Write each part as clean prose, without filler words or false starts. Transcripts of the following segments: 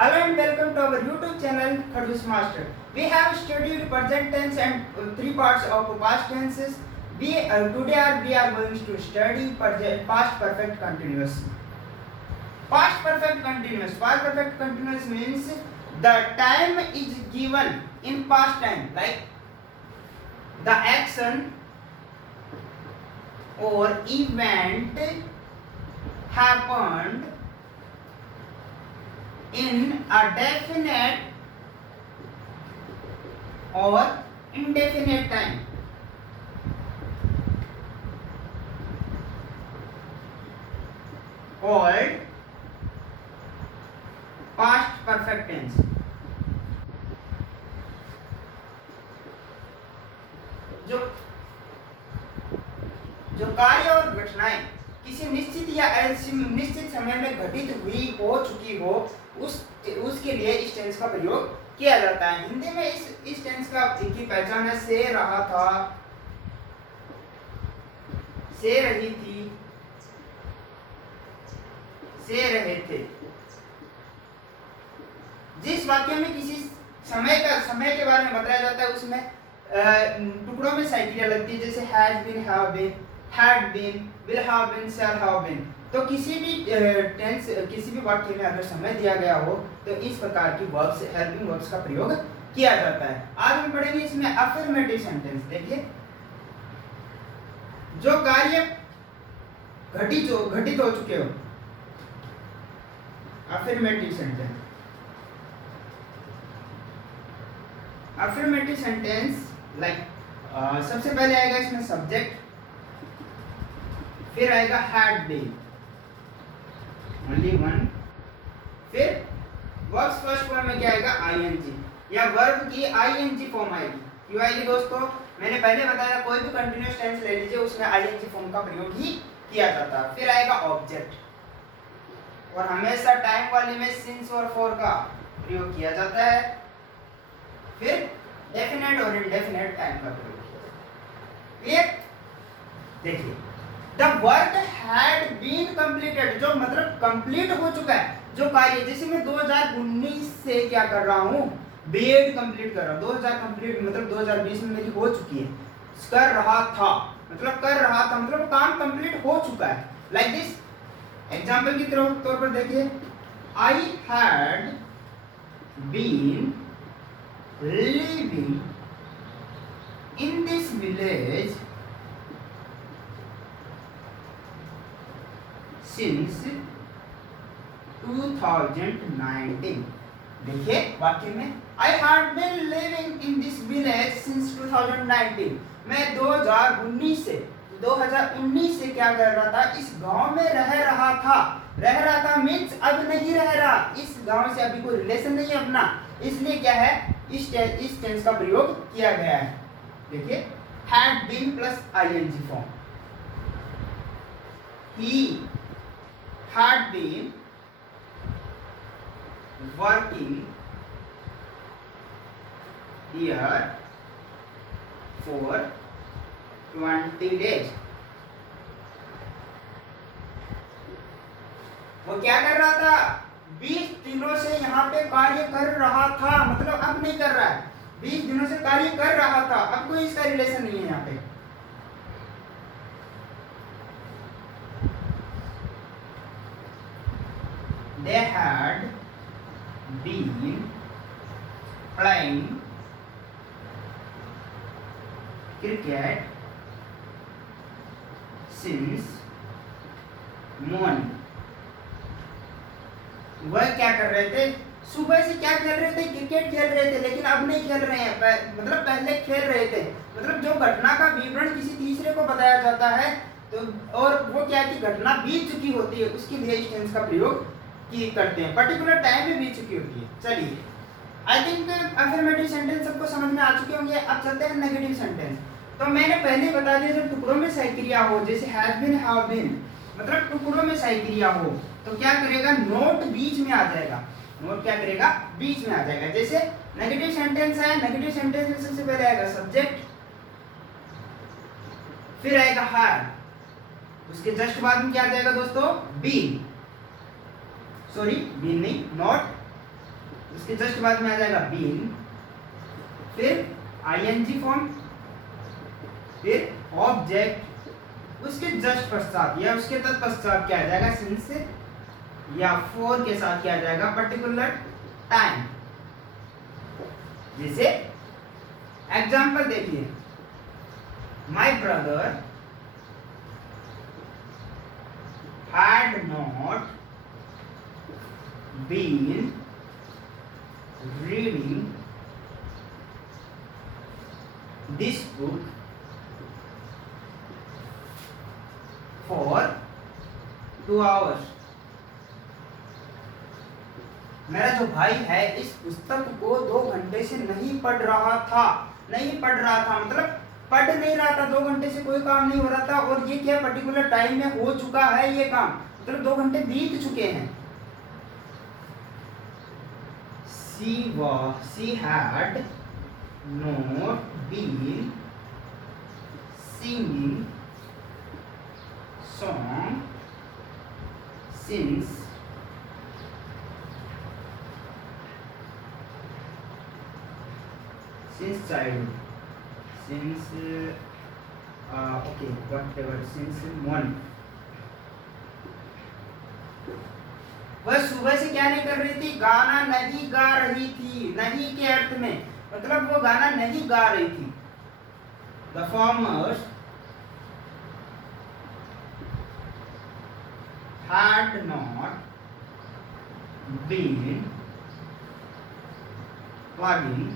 Hello and welcome to our YouTube channel Khadus Master. We have studied present tense and three parts of past tenses. Today we are going to study past perfect continuous. Past perfect continuous. Past perfect continuous means the time is given in past time, like the action or event happened in a definite or indefinite time. Called past perfect tense. जो कार्य और घटनाएं किसी निश्चित या निश्चित समय में घटित हुई हो चुकी हो उसके लिए इस टेंस का प्रयोग किया जाता है। हिंदी में इस टेंस का की पहचान है से रहा था, से रही थी, से रहे थे। जिस वाक्य में किसी समय के बारे में बताया जाता है उसमें टुकड़ों में साइकिलियां लगती है, जैसे has been, have been, had been, will have been, shall have been। तो किसी भी वाक्य में अगर समय दिया गया हो तो इस प्रकार की वर्ब्स, हेल्पिंग वर्ब्स का प्रयोग किया जाता है। आज हम पढ़ेंगे इसमें अफर्मेटिव सेंटेंस। देखिए, जो कार्य घटित हो चुके हो, affirmative sentence. Affirmative sentence like सबसे पहले आएगा इसमें सब्जेक्ट, फिर आएगा हैड बीन, ओनली वन, फिर वर्ब फर्स्ट फॉर्म में क्या आएगा, आईएनजी, या वर्ब की आईएनजी फॉर्म आएगी। क्यों आएगी दोस्तों? मैंने पहले बताया कोई भी कंटीन्यूअस टेंस ले लीजिए उसमें आईएनजी फॉर्म का प्रयोग ही किया जाता है। फिर आएगा ऑब्जेक्ट, और हमेशा टाइम वाले में सिंस और फॉर का प्रयोग किया जाता है। फिर डेफिनेट और इंडेफिनेट टाइम का प्रयोग किया जाता है। क्लियर? देखिए, The work had been completed, जो मतलब कंप्लीट हो चुका है जो कार्य। जैसे मैं 2019 से क्या कर रहा हूँ, बीएड कंप्लीट कर रहा हूँ। 2000 कंप्लीट मतलब 2020 में मेरी हो चुकी है। कर रहा था मतलब काम कंप्लीट हो चुका है। लाइक दिस एग्जाम्पल की तौर पर देखिए, I had been living in this village since 2019। देखिए वाक्य में I had been living in this village since 2019। मैं 2019 से क्या कर रहा था, इस गांव में रह रहा था मीन्स अब नहीं रह रहा, इस गांव से अभी कोई रिलेशन नहीं है अपना, इसलिए क्या है इस टेंस का प्रयोग किया गया है। देखिए, had been plus ing form. He had been working here for 20 days। वो क्या कर रहा था, 20 दिनों से यहाँ पे कार्य कर रहा था, मतलब अब नहीं कर रहा है। 20 दिनों से कार्य कर रहा था, अब कोई इसका रिलेशन नहीं है यहाँ पे। They had been playing cricket since morning। वह क्या कर रहे थे, सुबह से क्या खेल रहे थे, क्रिकेट खेल रहे थे, लेकिन अब नहीं खेल रहे हैं, मतलब पहले खेल रहे थे। मतलब जो घटना का विवरण किसी तीसरे को बताया जाता है तो, और वो क्या कि घटना बीत चुकी होती है, उसके लिए इस टेंस का प्रयोग करते हैं, पर्टिकुलर टाइम में बीत चुकी होती है। चलिए, आई थिंक अफर्मेटिव सेंटेंस सबको समझ में आ चुके होंगे। अब चलते हैं नेगेटिव सेंटेंस। तो मैंने पहले बता दिया, जब टुकड़ों में सही क्रिया हो, जैसे हैज बीन, हैव बीन, मतलब टुकड़ों में सही क्रिया हो तो क्या करेगा, नोट बीच में आ जाएगा। नोट क्या करेगा, बीच में आ जाएगा। जैसे नेगेटिव सेंटेंस है, नेगेटिव सेंटेंस में सबसे पहले आएगा सब्जेक्ट, फिर आएगा हैड, उसके जस्ट बाद में क्या आ जाएगा दोस्तों, बीन, सॉरी बीन नहीं, नॉट, उसके जस्ट बाद में आ जाएगा बीन, फिर आईएनजी फॉर्म, फिर ऑब्जेक्ट, उसके जस्ट पश्चात या उसके तत्पश्चात क्या आ जाएगा सिंस या फॉर के साथ क्या आ जाएगा पर्टिकुलर टाइम। जैसे एग्जांपल देखिए, my brother had not been reading this book for 2 hours। मेरा जो भाई है इस पुस्तक को 2 घंटे से नहीं पढ़ रहा था। नहीं पढ़ रहा था मतलब पढ़ नहीं रहा था, 2 घंटे से कोई काम नहीं हो रहा था, और ये क्या पर्टिकुलर टाइम में हो चुका है ये काम, मतलब 2 घंटे बीत चुके हैं। she had not been singing song since childhood, since okay whatever, since morning। वह सुबह से क्या नहीं कर रही थी, गाना नहीं गा रही थी। नहीं के अर्थ में मतलब वो गाना नहीं गा रही थी। The farmers had not been plugging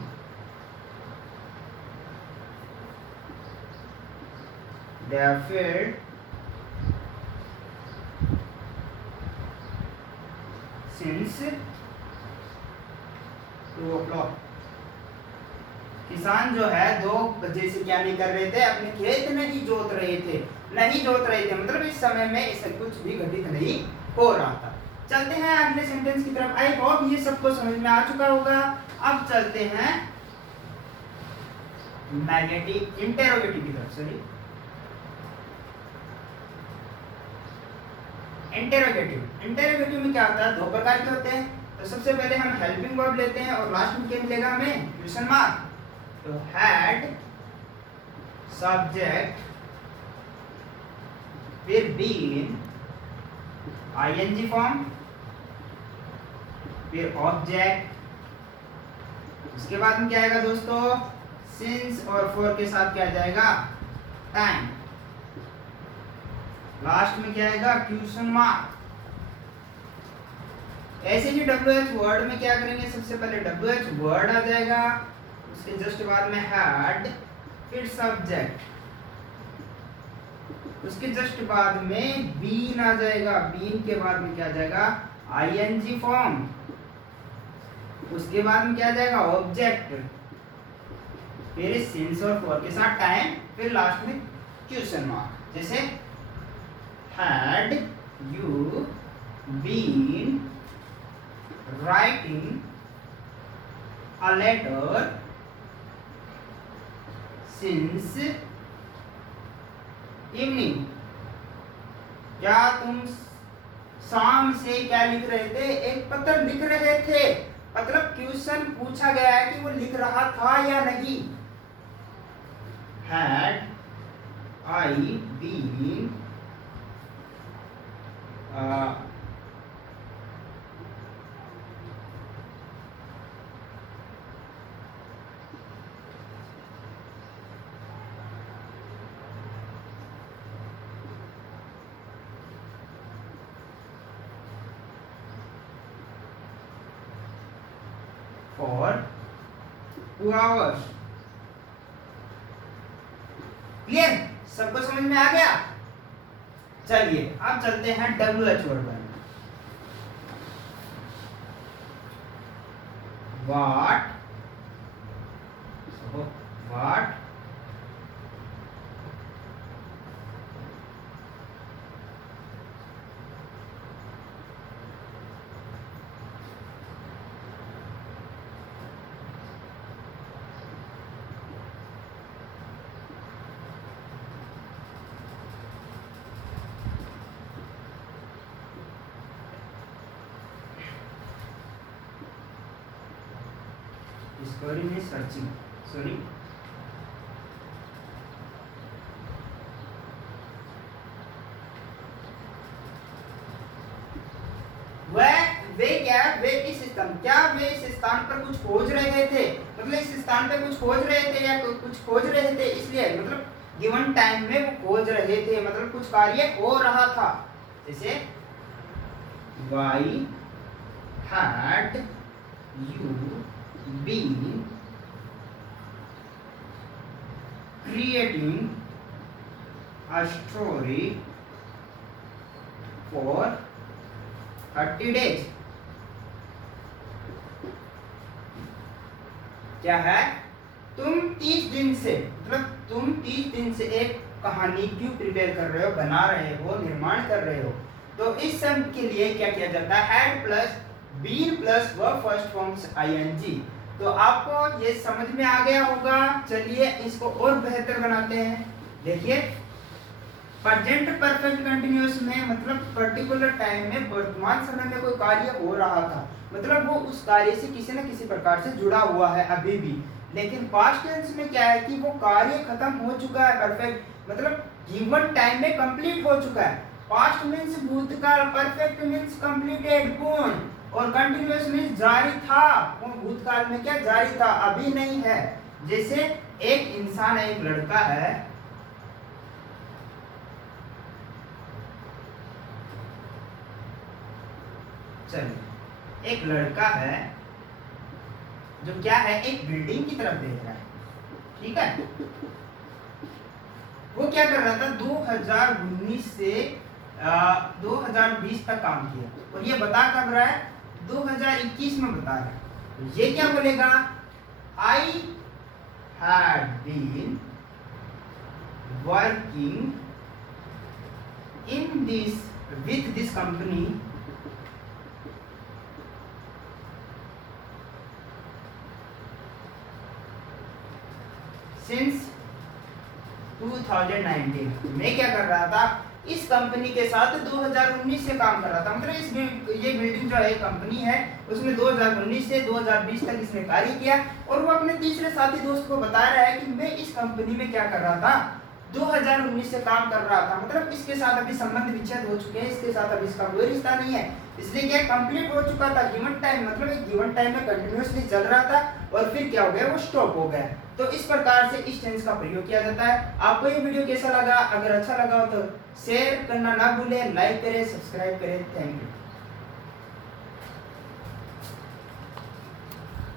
their field since 2 o'clock। किसान जो है 2 बजे से क्या नहीं कर रहे थे, अपने खेत नहीं जोत रहे थे। नहीं जोत रहे थे मतलब इस समय में इसे कुछ भी घटित नहीं हो रहा था। चलते हैं अगले सेंटेंस की तरफ। आई होप ये सबको समझ में आ चुका होगा। अब चलते हैं नेगेटिव इंटेरोगेटिव की तरफ। सॉरी, इंटेरोगेटिव में क्या होता है, 2 प्रकार के होते हैं। तो सबसे पहले हम हेल्पिंग वर्ब लेते हैं और लास्ट में क्या मिलेगा हमें, क्वेश्चन मार्क। तो हैड सब्जेक्ट, फिर बीन आईएनजी फॉर्म, फिर ऑब्जेक्ट, उसके बाद में क्या आएगा दोस्तों, सिंस और फॉर के साथ क्या आ जाएगा, टाइम। लास्ट में क्या आएगा, क्वेश्चन मार्क। ऐसे ही WH वर्ड में क्या करेंगे, सबसे पहले WH वर्ड आ जाएगा, उसके जस्ट बाद में हैड, फिर सब्जेक्ट, उसके जस्ट बाद में बीन आ जाएगा, बीन के बाद में क्या आ जाएगा, आईएनजी फॉर्म, उसके बाद में क्या आ जाएगा, ऑब्जेक्ट, फिर सिंस और फॉर के साथ टाइम, फिर लास्ट में क्वेश्चन मार्क। जैसे had you been writing a letter since evening। क्या तुम शाम से क्या लिख रहे थे, एक पत्र लिख रहे थे। मतलब क्वेश्चन पूछा गया है कि वो लिख रहा था या नहीं। had I been for 2 hours। Clear, सबको समझ में आ गया। चलिए अब चलते हैं WH वर्ड पर। What, what डिस्कवरी में सर्चिंग, सॉरी, वे इस स्थान, क्या वे इस स्थान पर कुछ खोज रहे थे, मतलब इस स्थान पे कुछ खोज रहे थे या कुछ खोज रहे थे, इसलिए मतलब गिवन टाइम में वो खोज रहे थे, मतलब कुछ कार्य हो रहा था। जैसे why had you been creating a story for 30 days? क्या है, तुम 30 दिन से, मतलब तुम 30 दिन से एक कहानी क्यों प्रिपेयर कर रहे हो, बना रहे हो, निर्माण कर रहे हो। तो इस सब के लिए क्या किया जाता है, had plus been plus verb first forms ING. तो आपको ये समझ में आ गया होगा। चलिए इसको और बेहतर बनाते हैं। देखिए प्रेजेंट परफेक्ट कंटिन्यूअस में मतलब पर्टिकुलर टाइम में, वर्तमान समय में कोई कार्य हो रहा था, मतलब वो उस कार्य से किसी न किसी प्रकार से जुड़ा हुआ है अभी भी। लेकिन पास्ट टेंस में क्या है कि वो कार्य खत्म हो चुका है, परफेक्ट मतलब गिवन टाइम में कंप्लीट हो चुका है। पास्ट मींस भूतकाल, परफेक्ट मींस कंप्लीटेड, पूर्ण, और कंटिन्यूअस मींस जारी था। भूतकाल में क्या जारी था, अभी नहीं है। जैसे एक इंसान है, एक लड़का है, चलिए एक लड़का है जो क्या है, एक बिल्डिंग की तरफ देख रहा है, ठीक है। वो क्या कर रहा था, 2019 से 2020 तक काम किया, और ये बता कब रहा है, 2021 में बता रहा है। तो ये क्या बोलेगा, I had been working in this with this company since 2019। मैं क्या कर रहा था, इस कंपनी के साथ 2019 से काम कर रहा था, मतलब ये बिल्डिंग जो है कंपनी है, उसमें 2019 से 2020 तक इसने कार्य किया। और वो अपने तीसरे साथी दोस्त को बता रहा है कि मैं इस कंपनी में क्या कर रहा था, 2019 से काम कर रहा था, मतलब इसके साथ अभी संबंध विच्छेद हो चुके हैं, इसके साथ अभी इसका कोई रिश्ता नहीं है, इसलिए क्या कंप्लीट हो चुका था। गिवन टाइम मतलब एक गिवन टाइम में कंटिन्यूअसली चल रहा था, और फिर क्या हो गया, वो स्टॉप हो गया। तो इस प्रकार से इस टेंस का प्रयोग किया जाता है। आपको ये वीडियो कैसा लगा, अगर अच्छा लगा हो तो शेयर करना ना भूलें, लाइक करें, सब्सक्राइब करें। Thank you.